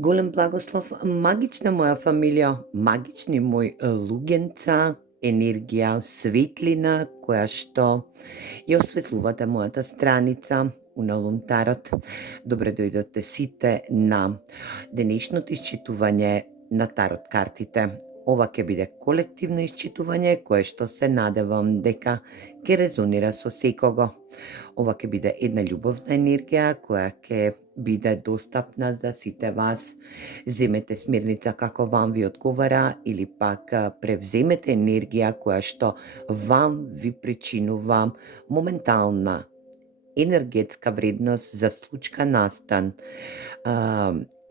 Голем благослов, магична моја фамилија, магични мои луѓенца, енергија, светлина која што ја осветлувате мојата страница Уналун Тарот. Добре дојдовте сите на денешното исчитување на тарот картите. Ова ќе биде колективно исчитување кое што се надевам дека ќе резонира со секого. Ова ќе биде една љубовна енергија која ќе биде достапна за сите вас. Земете смирница како вам ви одговара или пак превземете енергија која што вам ви причинува моментална енергетска вредност за случка настан.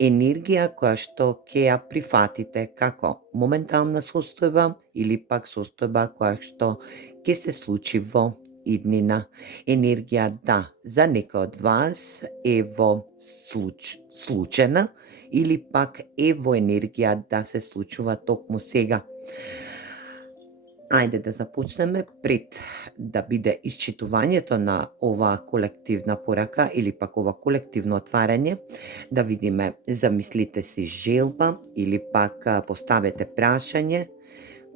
Енергија која што ќе ја прифатите како моментална состојба или пак состојба која што ќе се случи во иднина. Енергија за некој од вас е во случена или пак е во енергија да се случува токму сега. Ајде да започнеме пред да биде исчитувањето на оваа колективна порака или пак ова колективно отварање, да видиме, замислите си желба или пак поставете прашање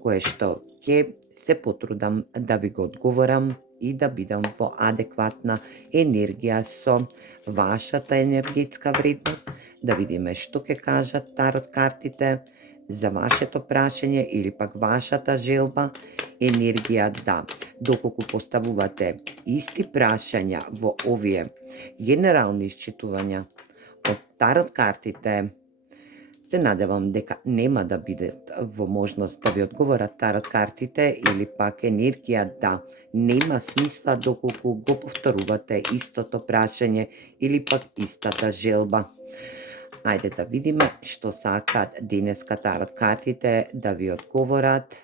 кое што ќе се потрудам да ви го одговорам и да бидам во адекватна енергија со вашата енергетска вредност, да видиме што ќе кажат тарот картите за вашето прашање или пак вашата желба, енергија доколку поставувате исти прашања во овие генерални исчитувања од тарот картите, се надевам дека нема да бидат во можност да ви одговорат тарот картите или пак енергија нема смисла доколку го повторувате истото прашање или пак истата желба. Ајде да видиме што сакаат денеска тарот картите да ви одговорат.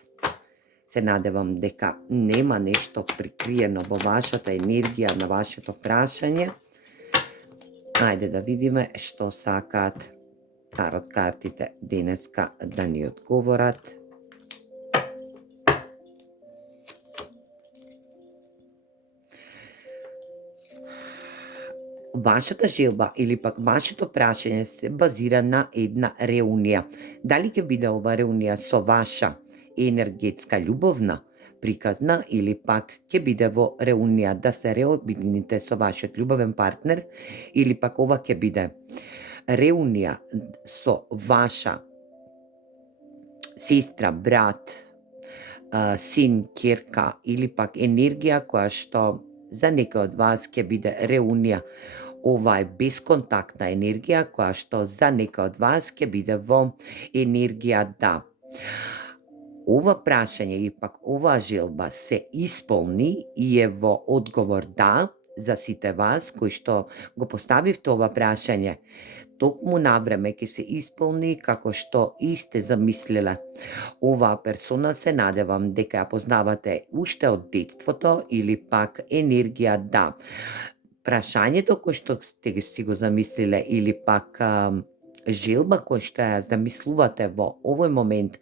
Се надевам дека нема нешто прикриено во вашата енергија на вашето прашање. Ајде да видиме што сакаат тарот картите денеска да ни одговорат. Вашата желба или пак вашето прашање се базира на една реунија. Дали ќе биде ова реунија со ваша енергетска љубовна приказна или пак ќе биде во реунија да се реобедините со вашиот љубовен партнер или пак ова ќе биде реунија со ваша сестра, брат, син, ќерка или пак енергија која што за некој од вас ќе биде реунија. Ова е бесконтактна енергија која што за некој од вас ќе биде во енергија ова прашање или пак оваа желба се исполни и е во одговор за сите вас кои што го поставивте ова прашање. Токму навреме ќе се исполни како што и сте замислиле. Оваа персона се надевам дека ја познавате уште од детството или пак енергија прашањето кој што сте си го замислиле или пак желба кој што ја замислувате во овој момент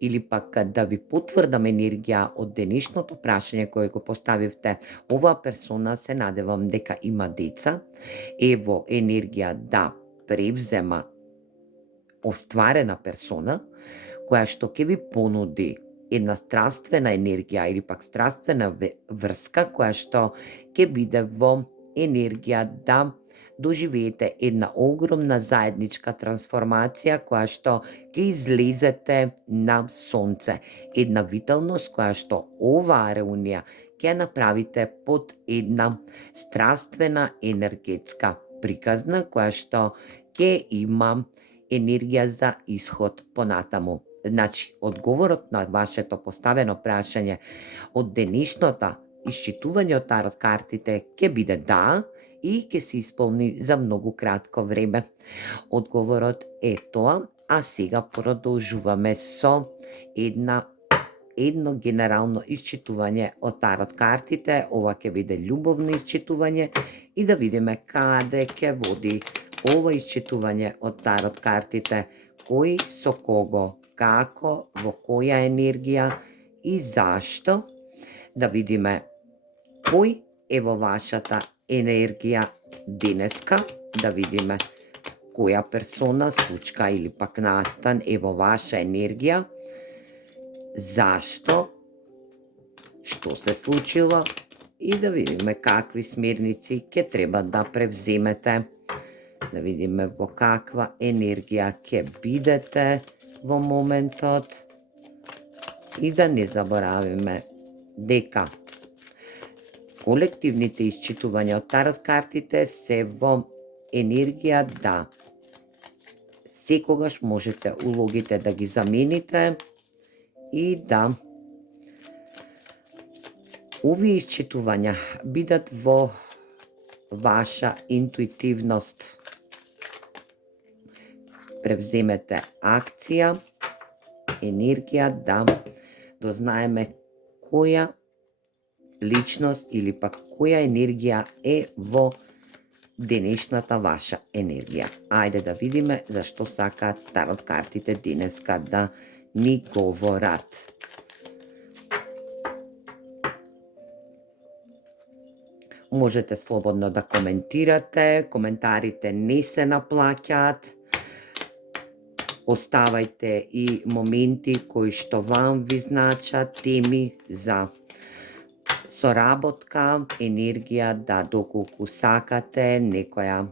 или пак да ви потврдам енергија од денешното прашање кое го поставивте, оваа персона се надевам дека има деца, е во енергија превзема остварена персона која што ќе ви понуди една страствена енергија или пак страствена врска која што ќе биде во енергија доживеете една огромна заедничка трансформација која што ќе излезете на сонце. Една виталност која што оваа реунија ќе ја направите под една страствена енергетска приказна која што ќе има енергија за исход понатаму. Значи, одговорот на вашето поставено прашање од денешното исчитување од тарот картите ќе биде и ќе се исполни за многу кратко време. Одговорот е тоа, а сега продолжуваме со едно генерално исчитување од тарот картите. Ова ќе биде љубовно исчитување и да видиме каде ќе води ова исчитување од тарот картите, кој со кого, како, во која енергија и зашто. Да видиме кој е во вашата енергија денеска, да видиме која персона, случка или пак настан е во ваша енергија, зашто, што се случило и да видиме какви смирници ќе треба да превземете, да видиме во каква енергија ќе бидете во моментот и да не заборавиме дека колективните исчитувања од тарот картите се во енергија да секогаш можете улогите да ги замените и да овие исчитувања бидат во ваша интуитивност. Превземете акција, енергија да дознаеме која личност или пак која енергија е во денешната ваша енергија. Ајде да видиме зашто сакаат тарот картите денеска да ни говорат. Можете слободно да коментирате, коментарите не се наплаќаат. Оставајте и моменти кои што вам ви значат, теми за соработка, енергија да доколку сакате некое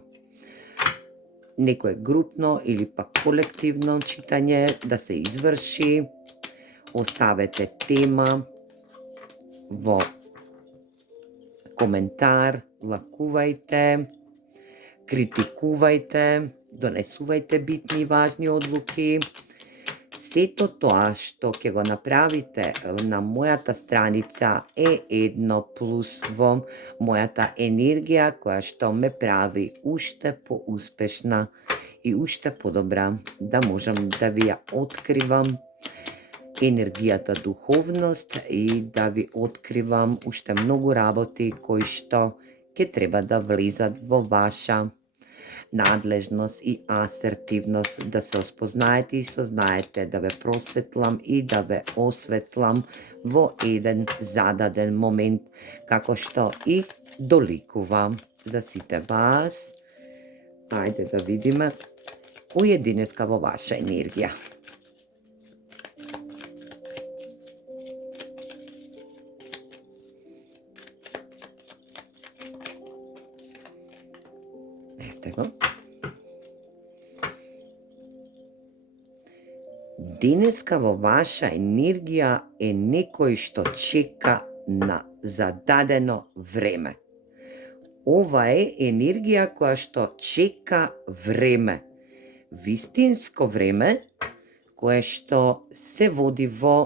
групно или пак колективно читање да се изврши. Оставете тема во коментар, лакувајте, критикувајте, донесувајте битни и важни одлуки. Сето тоа што ќе го направите на мојата страница е едно плюс во мојата енергија која што ме прави уште поуспешна и уште подобра да можам да ви ја откривам енергијата духовност и да ви откривам уште многу работи кои што ќе треба да влезат во ваша надлежност и асертивност, да се оспознаете и сознаете, да ве просветлам и да ве осветлам во еден зададен момент, како што и доликувам за сите вас. Ајде да видиме кој е денеска во ваша енергија. Ете го. Денеска во ваша енергија е некој што чека на зададено време. Ова е енергија која што чека време. Вистинско време кое што се води во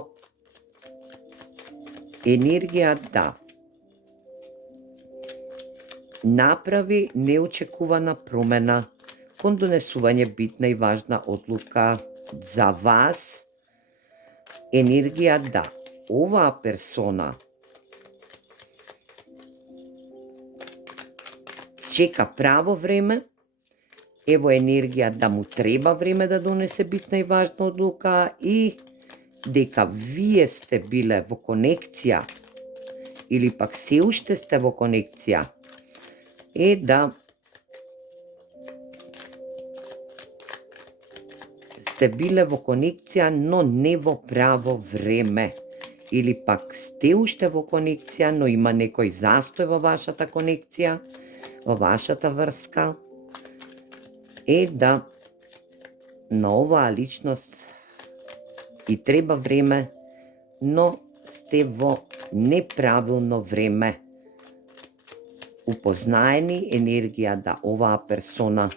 енергија да направи неочекувана промена кон донесување битна и важна одлука за вас. Енергија да оваа персона чека право време, ево енергија да му треба време да донесе битна и важна одлука и дека вие сте биле во конекција или пак се уште сте во конекција е да сте биле во конекција, но не во право време. Или пак сте уште во конекција, но има некој застој во вашата конекција, во вашата врска. Е да на оваа личност и треба време, но сте во неправилно време. Упознаени енергија да оваа персона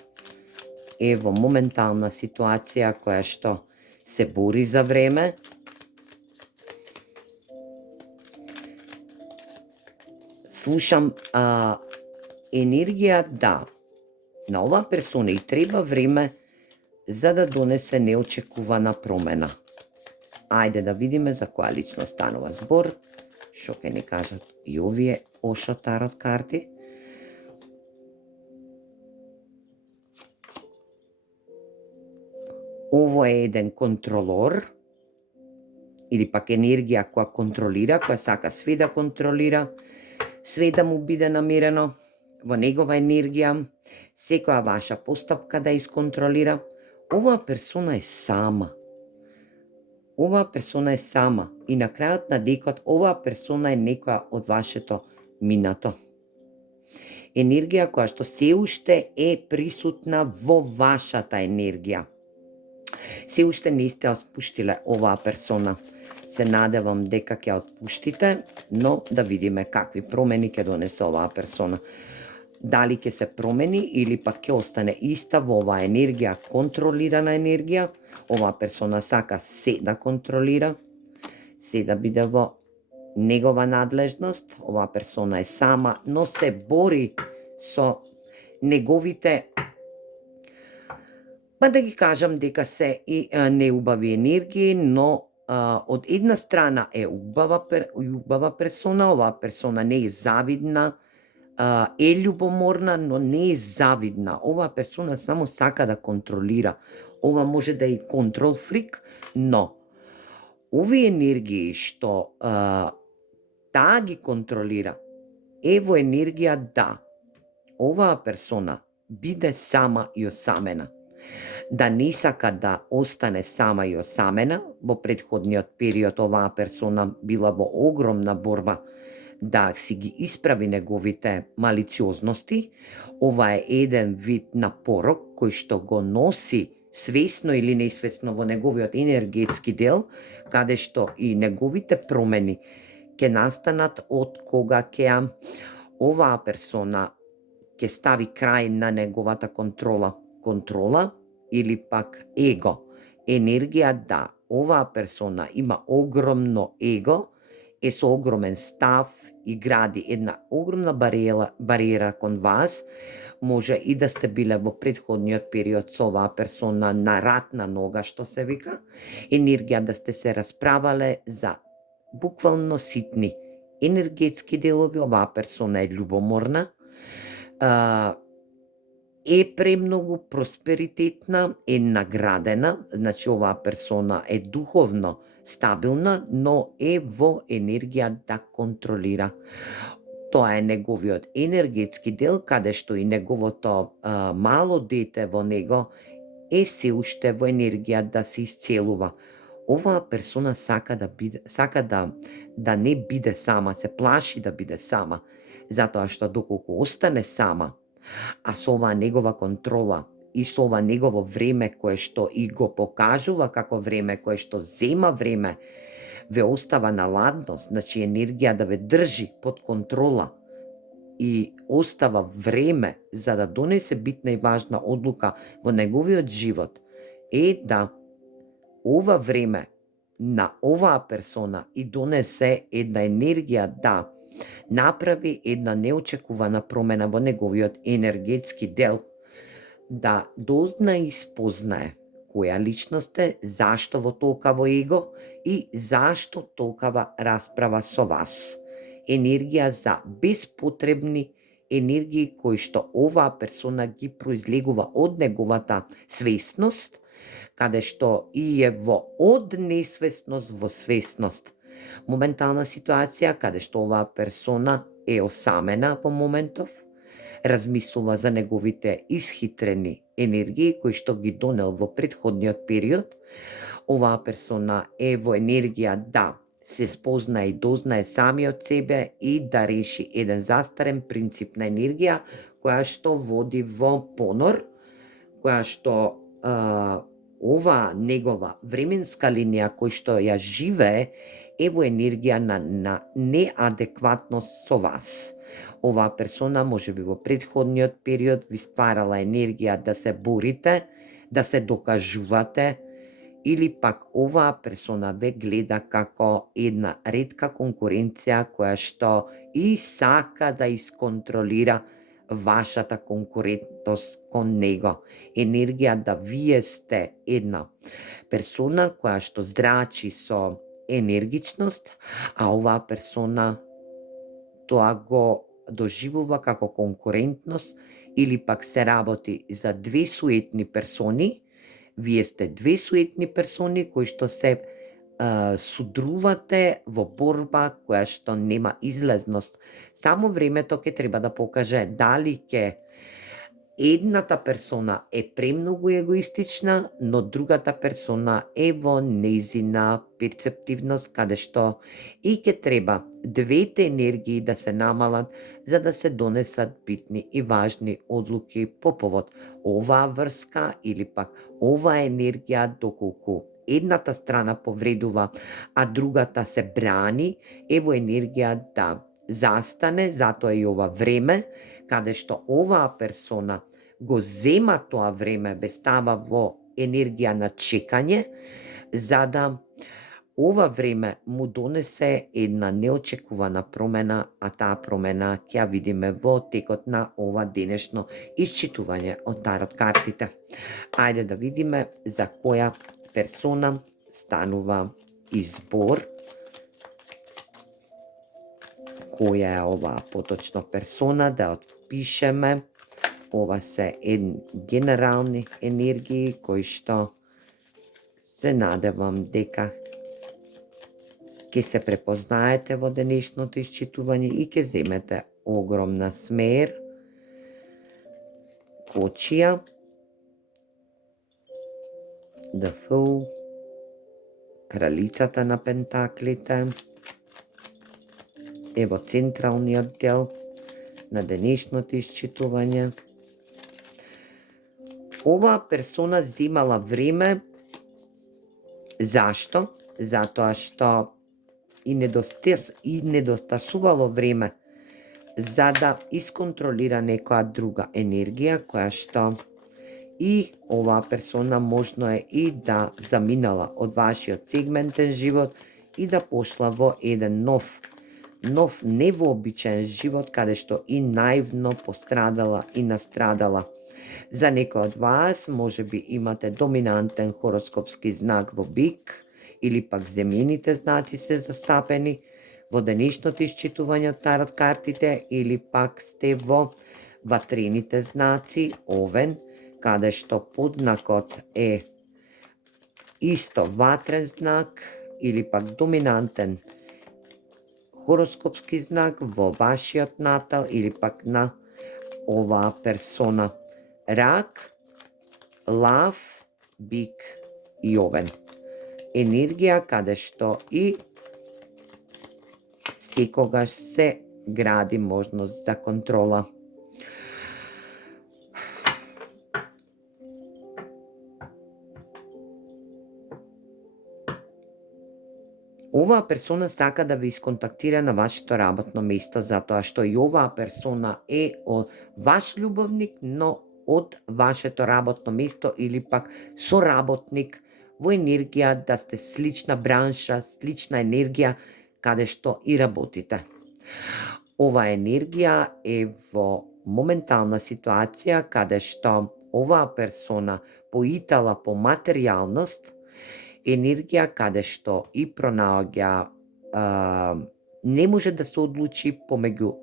е во моментална ситуација која што се бори за време. Слушам енергија да на оваа персона и треба време за да донесе неочекувана промена. Ајде да видиме за која личност станува збор, што ќе ни кажат и овие Ошо тарот карти. Ово е еден контролор или пак енергија која контролира, која сака све да контролира, све да му биде намерено, во негова енергија, секоја ваша постапка да исконтролира. Оваа персона е сама. Оваа персона е сама и на крајот на декот оваа персона е некоја од вашето минато. Енергија која што се уште е присутна во вашата енергија. Се уште не сте ја спуштиле оваа персона. Се надевам дека ќе ја отпуштите, но да видиме какви промени ќе донесе оваа персона. Дали ќе се промени или пак ќе остане иста во оваа енергија, контролирана енергија. Оваа персона сака се да контролира, се да биде во негова надлежност. Оваа персона е сама, но се бори со неговите, па да ги кажам дека се и неубави енергии, но од една страна е убава персона, оваа персона не е завидна, е љубоморна, но не е завидна. Оваа персона само сака да контролира. Ова може да е и контрол фрик, но овие енергии што таа ги контролира е во енергија да оваа персона биде сама и осамена. Да не сака да остане сама и осамена. Во претходниот период оваа персона била во огромна борба да си ги исправи неговите малициозности. Ова е еден вид на порок кој што го носи свесно или несвесно во неговиот енергетски дел, каде што и неговите промени ќе настанат од кога ќе оваа персона ќе стави крај на неговата контрола или пак его. Енергија да оваа персона има огромно его, е со огромен став и гради една огромна бариера кон вас. Може и да сте биле во претходниот период со оваа персона на ратна нога, што се вика. Енергија да сте се расправале за буквално ситни енергетски делови. Оваа персона е љубоморна, е премногу просперитетна, е наградена, значи оваа персона е духовно стабилна, но е во енергија да контролира. Тоа е неговиот енергетски дел, каде што и неговото мало дете во него е се уште во енергија да се исцелува. Оваа персона сака да не биде сама, се плаши да биде сама, затоа што доколку остане сама, а со оваа негова контрола и со ова негово време кое што и го покажува како време кое што зема време, ве остава на ладност, значи енергија да ве држи под контрола и остава време за да донесе битна и важна одлука во неговиот живот, е да ова време на оваа персона и донесе една енергија да направи една неочекувана промена во неговиот енергетски дел, да дознае и спознае која личност е, зашто во толкаво его и зашто толкава расправа со вас. Енергија за безпотребни енергии кои што оваа персона ги произлегува од неговата свесност, каде што и е од несвесност во свесност. Моментална ситуација каде што оваа персона е осамена во моментов, размислува за неговите исхитрени енергии кои што ги донел во претходниот период. Оваа персона е во енергија да се спознае и дознае самиот себе и да реши еден застарен принцип на енергија која што води во понор, која што оваа негова временска линија кој што ја живее е во енергија на неадекватност со вас. Оваа персона може би во претходниот период ви стварала енергија да се борите, да се докажувате, или пак оваа персона ве гледа како една ретка конкуренција која што и сака да исконтролира вашата конкурентност кон него. Енергија да вие сте една персона која што зрачи со енергичност, а оваа персона тоа го доживува како конкурентност или пак се работи за две суетни персони. Вие сте две суетни персони кои што се судрувате во борба која што нема излезност. Само времето ќе треба да покаже дали ќе едната персона е премногу егоистична, но другата персона е во нејзина перцептивност, каде што и ќе треба двете енергии да се намалат за да се донесат битни и важни одлуки по повод оваа врска или пак оваа енергија, доколку едната страна повредува, а другата се брани, ево енергија да застане, затоа и ова време, каде што оваа персона го зема тоа време, бе става во енергија на чекање, за да ова време му донесе една неочекувана промена, а таа промена ќе ја видиме во текот на ова денешно исчитување од тарот картите. Ајде да видиме за која персона станува избор. Која е оваа поточно персона, да ја отпишеме. Ова се генерални енергии кои што се надевам дека ќе се препознаете во денешното исчитување и ќе земете огромна смер. Кочија, The Fool, кралицата на пентаклите, ево централниот дел на денешното исчитување. Оваа персона земала време. Зашто? Затоа што и недостасувало време за да исконтролира некоја друга енергија, која што и оваа персона можно е и да заминала од вашиот сегментен живот и да пошла во еден нов невообичаен живот, каде што и наивно пострадала и настрадала. За некој од вас може би имате доминантен хороскопски знак во бик или пак земјените знаци се застапени во денешното исчитување од тарот картите, или пак сте во ватрените знаци овен, каде што подзнакот е исто ватрен знак или пак доминантен хороскопски знак во вашиот натал или пак на оваа персона. Рак, лав, бик и овен. Енергија каде што и секогаш се гради можност за контрола. Оваа персона сака да ве исконтактира на вашето работно место, затоа што и оваа персона е ваш љубовник, но од вашето работно место или пак соработник во енергија да сте слична бранша, слична енергија каде што и работите. Оваа енергија е во моментална ситуација каде што оваа персона поитала по материјалност, енергија каде што и пронаоѓа не може да се одлучи помеѓу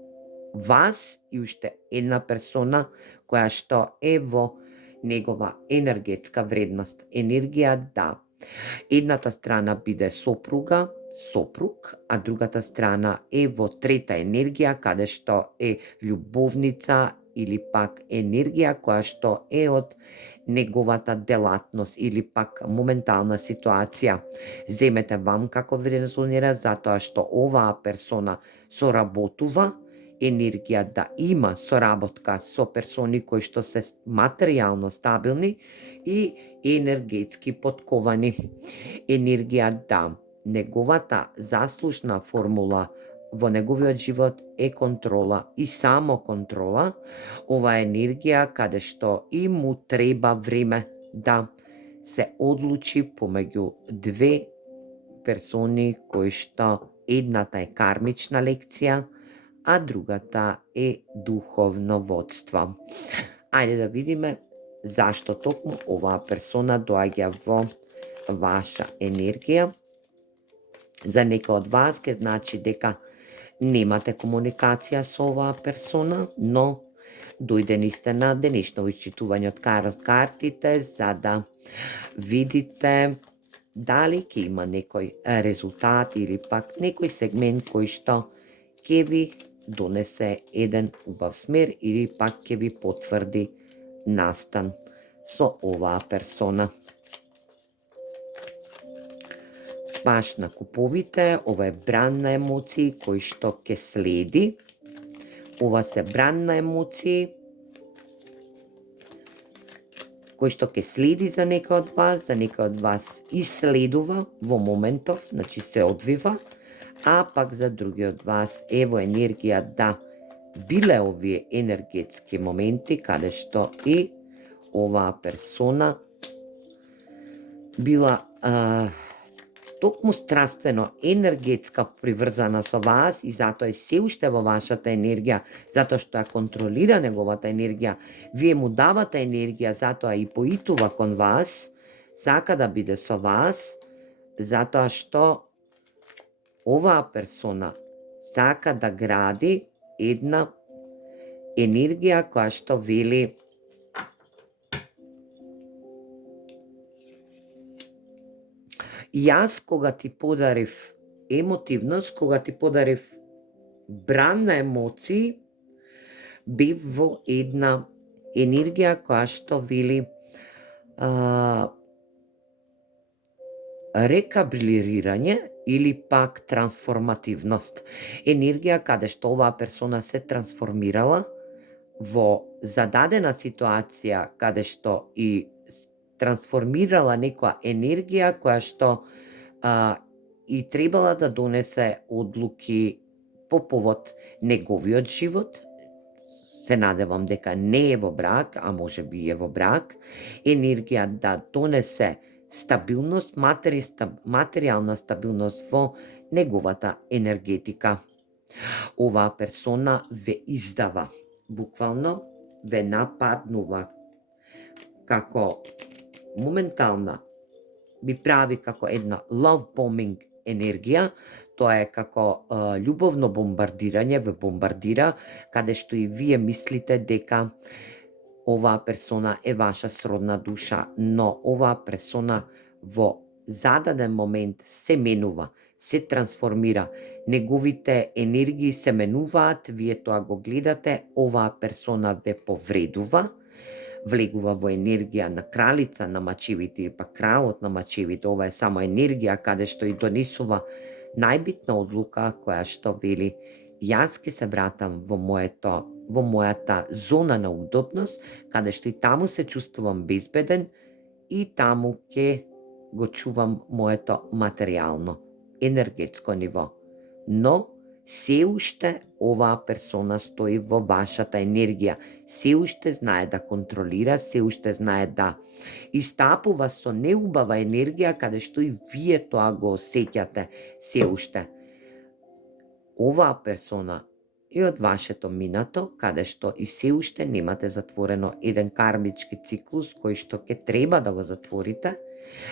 вас и уште една персона која што е во негова енергетска вредност. Енергија да едната страна биде сопруг, а другата страна е во трета енергија каде што е љубовница или пак енергија која што е од неговата делатност или пак моментална ситуација. Земете вам како ви резонира, затоа што оваа персона соработува, енергија да има соработка со персони кои што се материјално стабилни и енергетски потковани. Енергија да неговата заслужна формула во неговиот живот е контрола и само контрола. Ова е енергија каде што и му треба време да се одлучи помеѓу две персони кои што едната е кармична лекција, а другата е духовно водство. Ајде да видиме зашто токму оваа персона доаѓа во ваша енергија. За некој од вас ќе значи дека немате комуникација со оваа персона, но дојдени сте на денешно исчитување од картите за да видите дали ќе има некој резултат или пак некој сегмент кој што ќе ви донесе еден убав смер или пак ќе ви потврди настан со оваа персона. Баш на куповите, ова е бран на емоции кој што ќе следи. Ова се бран на емоции кој што ќе следи за некој од вас исследува во моментов, значи се одвива, а пак за други од вас ево енергија да биле овие енергетски моменти каде што и оваа персона била токму страствено енергетска приврзана со вас и затоа е се уште во вашата енергија, затоа што ја контролира неговата енергија, вие му давате енергија, затоа и поитува кон вас, сака да биде со вас, затоа што оваа персона сака да гради една енергија која што вели јас кога ти подарив емотивност, кога ти подарив бран на емоции, бев во една енергија која што вели рекабилирање или пак трансформативност. Енергија каде што оваа персона се трансформирала во зададена ситуација каде што и трансформирала некоја енергија која што и требала да донесе одлуки по повод неговиот живот. Се надевам дека не е во брак, а може би е во брак. Енергија да донесе стабилност, материјална стабилност во неговата енергетика. Оваа персона ве издава, буквално ве нападнува како моментална, би прави како една love bombing енергија, тоа е како љубовно бомбардирање, ве бомбардира, каде што и вие мислите дека оваа персона е ваша сродна душа, но оваа персона во зададен момент се менува, се трансформира, неговите енергии се менуваат, вие тоа го гледате, оваа персона ве повредува, влегува во енергија на кралица на мачевите или пак кралот на мачевите. Ова е само енергија каде што и донесува најбитна одлука која што вели јас ќе се вратам во мојата зона на удобност, каде што и таму се чувствувам безбеден и таму ќе го чувам моето материјално, енергетско ниво. Но се уште оваа персона стои во вашата енергија, се уште знае да контролира, се уште знае да истапува со неубава енергија, каде што и вие тоа го осеќате се уште. Оваа персона е од вашето минато, каде што и се уште немате затворено еден кармички циклус кој што ќе треба да го затворите,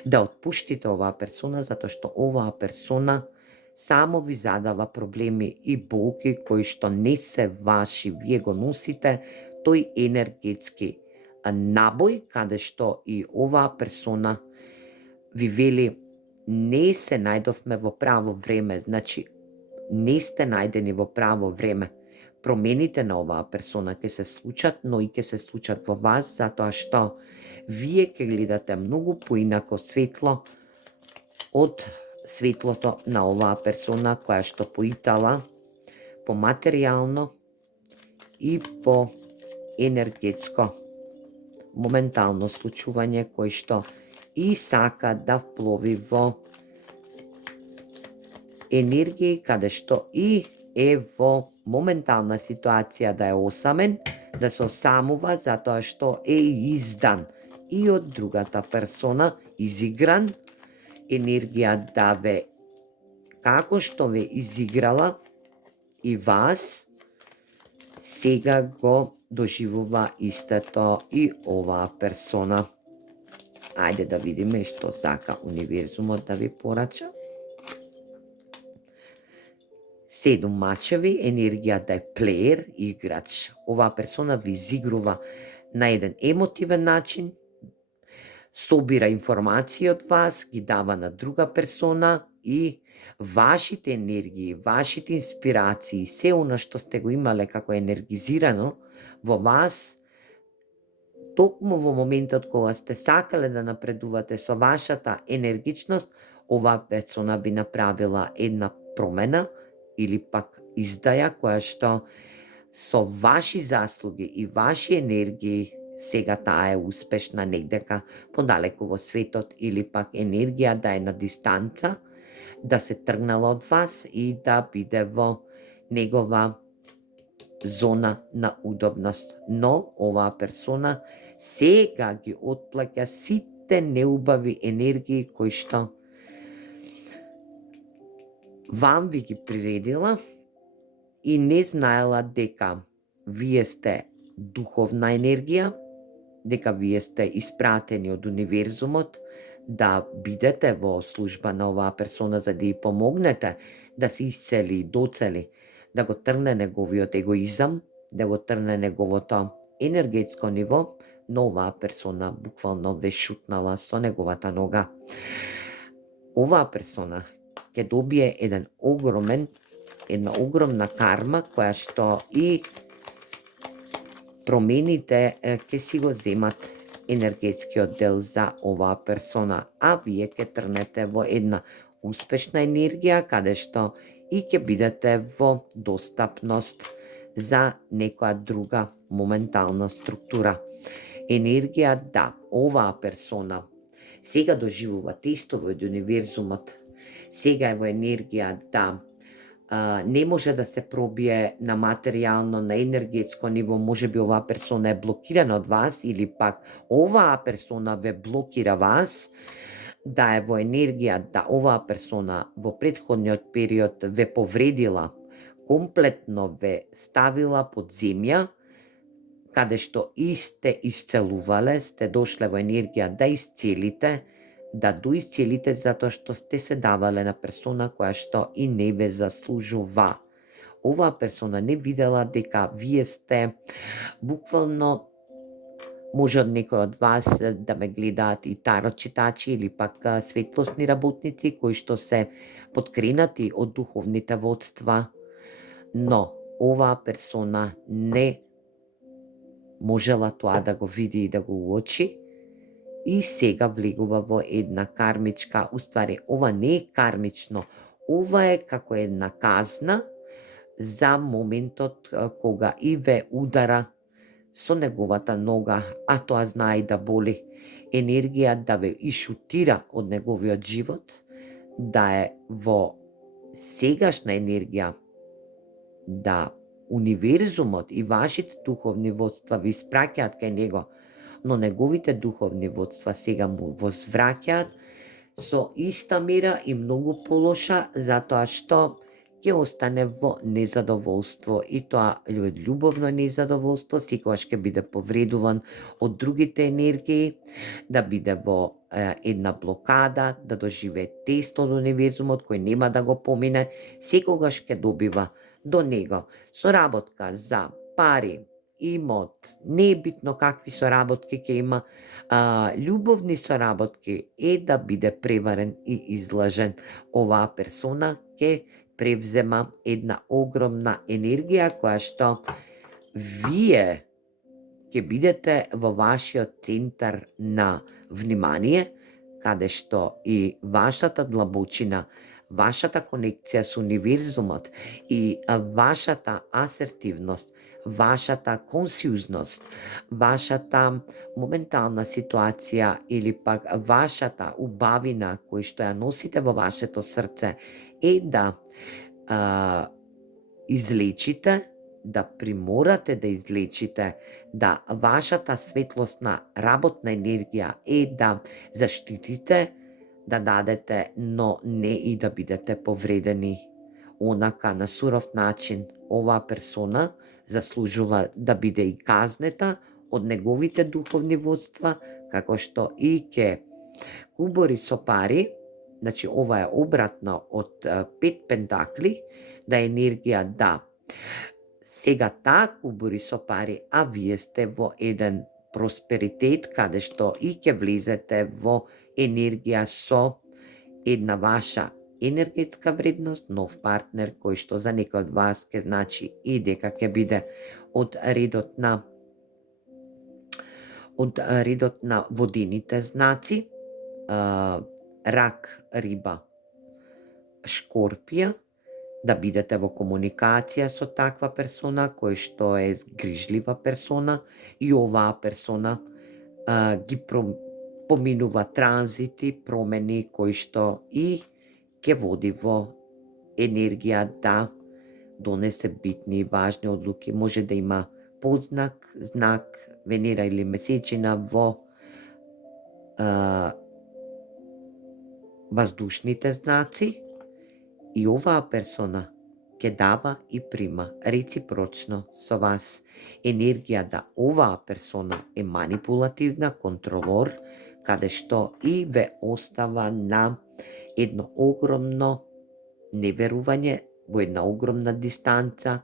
да отпуштите оваа персона, затоа што оваа персона само ви задава проблеми и болки кои што не се ваши, вие го носите тој енергетски набој, каде што и оваа персона ви вели не се најдовме во право време, значи не сте најдени во право време. Промените на оваа персона ќе се случат, но и ќе се случат во вас, затоа што вие ќе гледате многу поинако светло од светлото на оваа персона која што поитала по материјално и по енергетско моментално случување кој што и сака да вплови во енергија каде што и е во моментална ситуација да е осамен, да се осамува затоа што е издан и од другата персона, изигран, енергија да ве, како што ве изиграла и вас, сега го доживува истото и оваа персона. Ајде да видиме што сака универзумот да ви порача. 7 мачеви, енергија да е плеер, играч. Оваа персона ви изигрува на еден емотивен начин, собира информации од вас, ги дава на друга персона и вашите енергии, вашите инспирации, се она што сте го имале како енергизирано во вас, токму во моментот кога сте сакале да напредувате со вашата енергичност, оваа персона ви направила една промена или пак издаја која што со ваши заслуги и ваши енергии сега таа е успешна негдека подалеку во светот или пак енергија да е на дистанца, да се тргнала од вас и да биде во негова зона на удобност. Но оваа персона сега ги отплаќа сите неубави енергии кои што вам ви ги приредила и не знаела дека вие сте духовна енергија, дека вие сте испратени од универзумот да бидете во служба на оваа персона за да ја помогнете да се исцели и доцели, да го тргне неговиот егоизам, да го тргне неговото енергетско ниво, но оваа персона буквално ве шутнала со неговата нога. Оваа персона ќе добие една огромна карма која што и промените ќе си го земат енергетскиот дел за оваа персона, а вие ќе тргнете во една успешна енергија каде што и ќе бидете во достапност за некоја друга моментална структура. Енергија да, оваа персона сега доживува тестови од универзумот, сега е во енергија да не може да се пробие на материјално, на енергетско ниво, можеби оваа персона е блокирана од вас или пак оваа персона ве блокира вас, да е во енергија да оваа персона во претходниот период ве повредила, комплетно ве ставила под земја, каде што и сте исцелувале, сте дошле во енергија да исцелите, да доисцелите затоа што сте се давале на персона која што и не ве заслужува. Оваа персона не видела дека вие сте буквално, може од некој од вас да ме гледаат и таро читачи или пак светлосни работници кои што се подкренати од духовните водства, но оваа персона не можела тоа да го види и да го уочи и сега влегува во една кармичка, уствари ова не е кармично, ова е како една казна за моментот кога и ве удара со неговата нога, а тоа знае и да боли. Енергија да ве ишутира од неговиот живот, да е во сегашна енергија, да универзумот и вашите духовни водства ви испраќаат кај него, но неговите духовни водства сега му возвраќаат со иста мера и многу полоша, затоа што ќе остане во незадоволство и тоа љубовно незадоволство, секогаш ќе биде повредуван од другите енергии, да биде во една блокада, да доживее тест од универзумот кој нема да го помине, секогаш ќе добива до него соработка за пари, имот, не е битно какви соработки ќе има, љубовни соработки, е да биде преварен и излажен. Оваа персона ќе превзема една огромна енергија која што вие ќе бидете во вашиот центар на внимание, каде што и вашата длабочина, вашата конекција со универзумот и вашата асертивност, вашата консјузност, вашата моментална ситуација или пак вашата убавина која што ја носите во вашето срце е да излечите, да приморате да излечите, да вашата светлосна работна енергија е да заштитите, да дадете, но не и да бидете повредени. Онака на суров начин оваа персона заслужува да биде и казнета од неговите духовни водства, како што и ќе кубори со пари, значи ова е обратно од 5 пентакли, да енергија да сега таа кубори со пари, а вие сте во еден просперитет, каде што и ќе влезете во енергија со една ваша енергетска вредност, нов партнер кој што за некој од вас ќе значи и дека ќе биде од редот на водените знаци, рак, риба, шкорпија, да бидете во комуникација со таква персона кој што е грижлива персона и оваа персона ги поминува транзити, промени кои што и ќе води во енергија да донесе битни и важни одлуки. Може да има подзнак, знак, Венера или месечина во воздушните знаци и оваа персона ќе дава и прима реципрочно со вас енергија да оваа персона е манипулативна, контролор, каде што и ве остава на едно огромно неверување, во една огромна дистанца,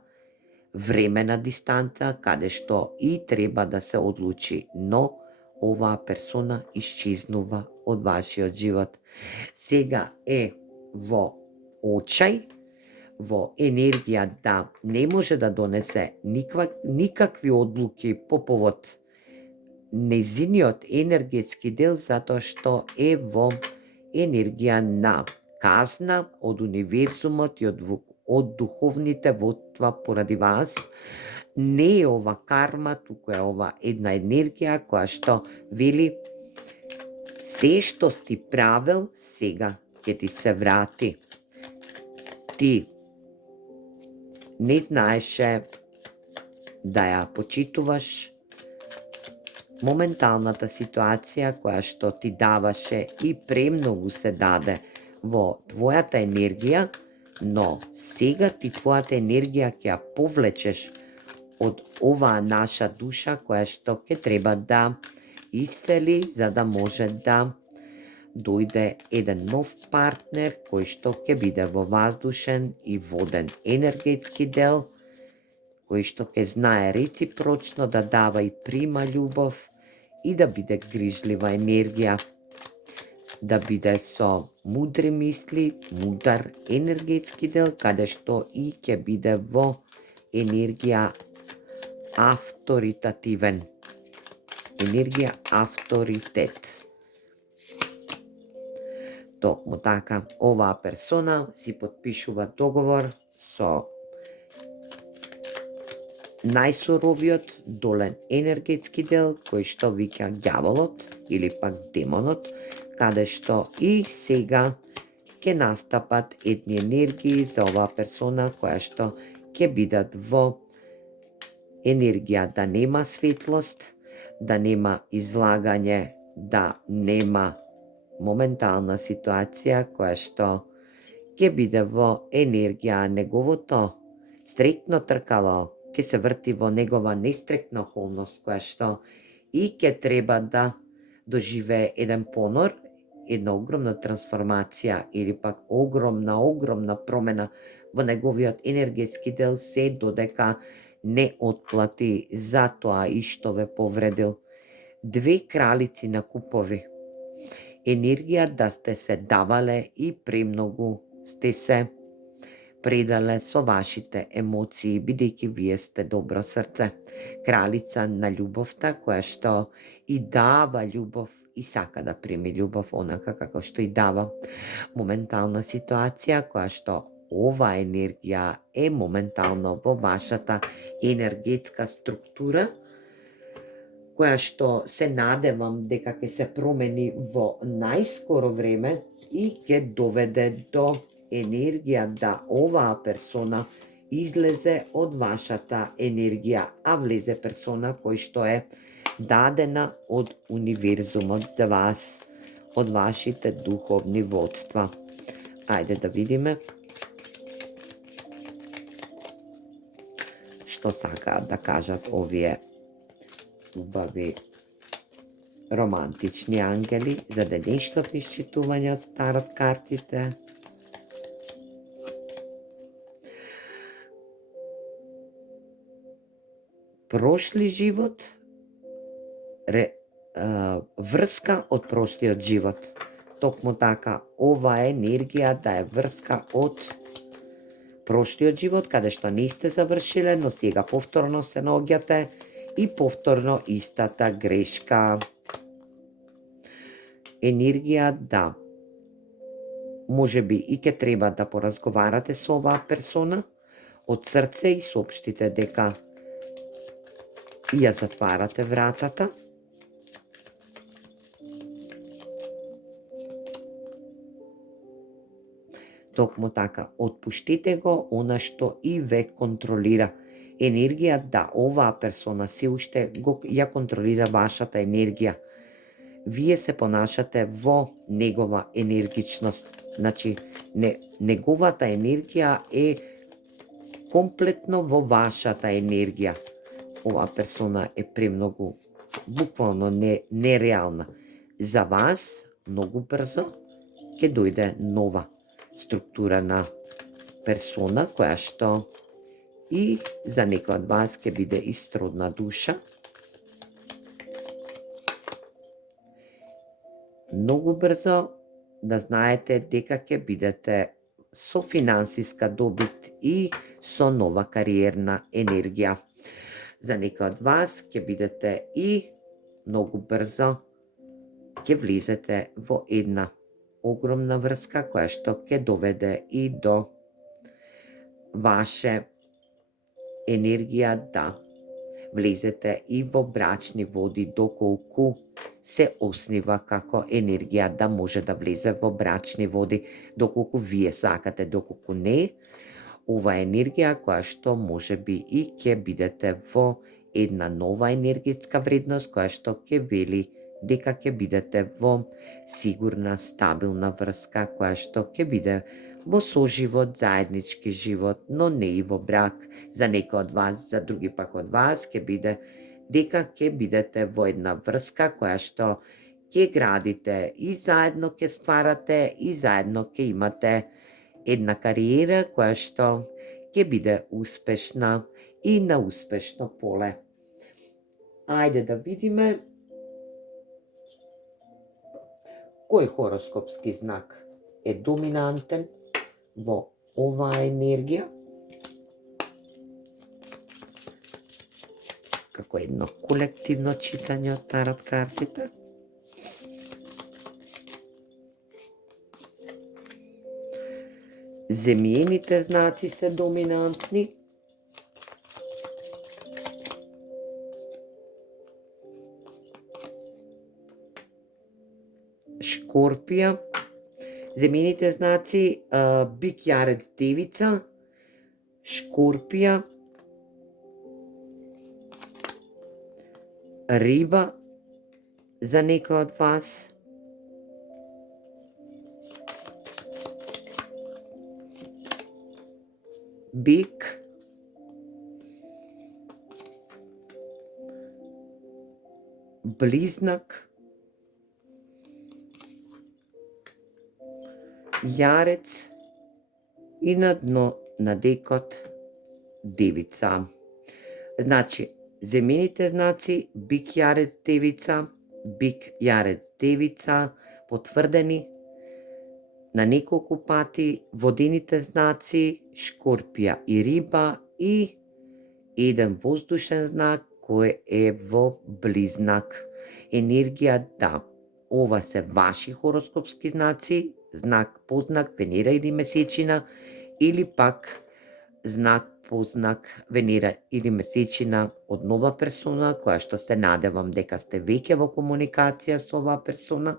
времена дистанца, каде што и треба да се одлучи, но оваа персона исчезнува од вашиот живот. Сега е во очај, во енергија да не може да донесе никакви одлуки по повод нејзиниот енергетски дел, затоа што е во енергија на казна од универзумот и од духовните водства поради вас. Не е ова карма, туку е ова една енергија која што вели се што си правил сега ќе ти се врати. Ти не знаеше да ја почитуваш моменталната ситуација која што ти даваше и премногу се даде во твојата енергија, но сега ти твојата енергија ќе ја повлечеш од оваа наша душа која што ќе треба да исцели за да може да дојде еден нов партнер кој што ќе биде во воздушен и воден енергетски дел, кој што ќе знае реципрочно да дава и прима љубов и да биде грижлива енергија, да биде со мудри мисли, мудар енергетски дел, каде што и ќе биде во енергија авторитативен. Енергија авторитет. Токму така, оваа персона си потпишува договор со најсуровиот долен енергетски дел, кој што вика ѓаволот или пак демонот, каде што и сега ќе настапат едни енергии за оваа персона која што ќе бидат во енергија да нема светлост, да нема излагање, да нема моментална ситуација која што ќе биде во енергија неговото стрекно тркало ќе се врти во негова нестрекна околност која што и ќе треба да доживее еден понор, една огромна трансформација или пак огромна промена во неговиот енергетски дел, се додека не отплати за тоа и што ве повредил. Две кралици на купови. Енергија да сте се давале и премногу сте се предале со вашите емоции, бидејќи вие сте добро срце. Кралица на љубовта, која што и дава љубов и сака да прими љубов онака како што и дава. Моментална ситуација која што ова енергија е моментално во вашата енергетска структура, која што се надевам дека ќе се промени во најскоро време и ќе доведе до енергија да оваа персона излезе од вашата енергија, а влезе персона кој што е дадена од универзумот за вас, од вашите духовни водства. Ајде да видиме што сакаат да кажат овие убави романтични ангели за денешното исчитување од тарот картите. Прошли живот врска од прошлиот живот. Токму така, ова енергија да е врска од прошлиот живот, каде што не сте завршиле, но сега повторно се наоѓате и повторно истата грешка. Енергија да, може би и ке треба да поразговарате со оваа персона од срце и соопштите дека ја затварате вратата. Токму така, отпуштите го она што и ве контролира. Енергија да, оваа персона се уште ја контролира вашата енергија. Вие се понашате во негова енергичност. Значи, неговата енергија е комплетно во вашата енергија. Оваа персона е премногу, буквално нереална. За вас, многу брзо, ќе дојде нова структура на персона, која што и за некој од вас ќе биде истродна душа. Многу брзо да знаете дека ќе бидете со финансиска добит и со нова кариерна енергија. За некој од вас ќе бидете и многу брзо ќе влезете во една огромна врска која што ќе доведе и до ваше енергија да влезете и во брачни води, доколку се оснива како енергија да може да влезе во брачни води, доколку вие сакате, доколку не, ова е енергија која што може би и ќе бидете во една нова енергетска вредност која што ќе вели дека ќе бидете во сигурна, стабилна врска која што ќе биде во соживот, заеднички живот, но не и во брак. За некој од вас, за други пак од вас ќе биде дека ќе бидете во една врска која што ќе градите и заедно ќе стварате и заедно ќе имате една кариера која што ќе биде успешна и на успешно поле. Ајде да видиме кој хороскопски знак е доминантен во оваа енергија. Како едно колективно читање од тарот картите. Земјените знаци се доминантни. Шкорпија. Земјените знаци бик, јарец, девица, Шкорпија, Риба за некој од вас, Бик, Близнак, Јарец и на дно на декот Девица. Значи, земјените знаци бик, јарец, девица, бик, јарец, девица потврдени на неколку пати, водените знаци Шкорпија и Риба и еден воздушен знак кој е во Близнак. Енергија да, ова се ваши хороскопски знаци, знак познак Венера или месечина, или пак знак познак Венера или месечина од нова персона, која што се надевам дека сте веќе во комуникација со оваа персона.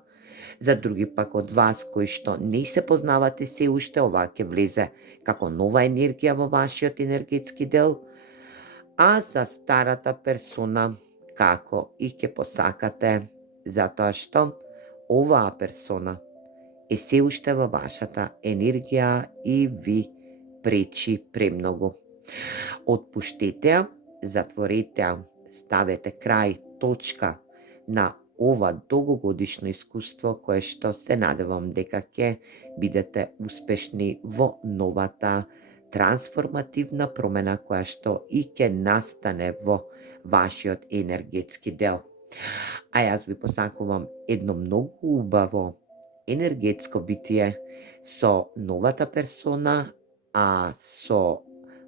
За други пак од вас кои што не се познавате се уште, ова ќе влезе како нова енергија во вашиот енергетски дел, а за старата персона како и ќе посакате, затоа што оваа персона е се уште во вашата енергија и ви пречи премногу. Отпуштете ја, затворете ја, ставете крај, точка на ова долгогодишно искуство кое што се надевам дека ќе бидете успешни во новата трансформативна промена која што и ќе настане во вашиот енергетски дел. А јас ви посакувам едно многу убаво енергетско битие со новата персона, а со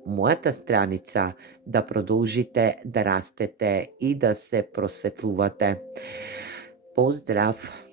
мојата страница да продолжите да растете и да се просветлувате. Поздрав!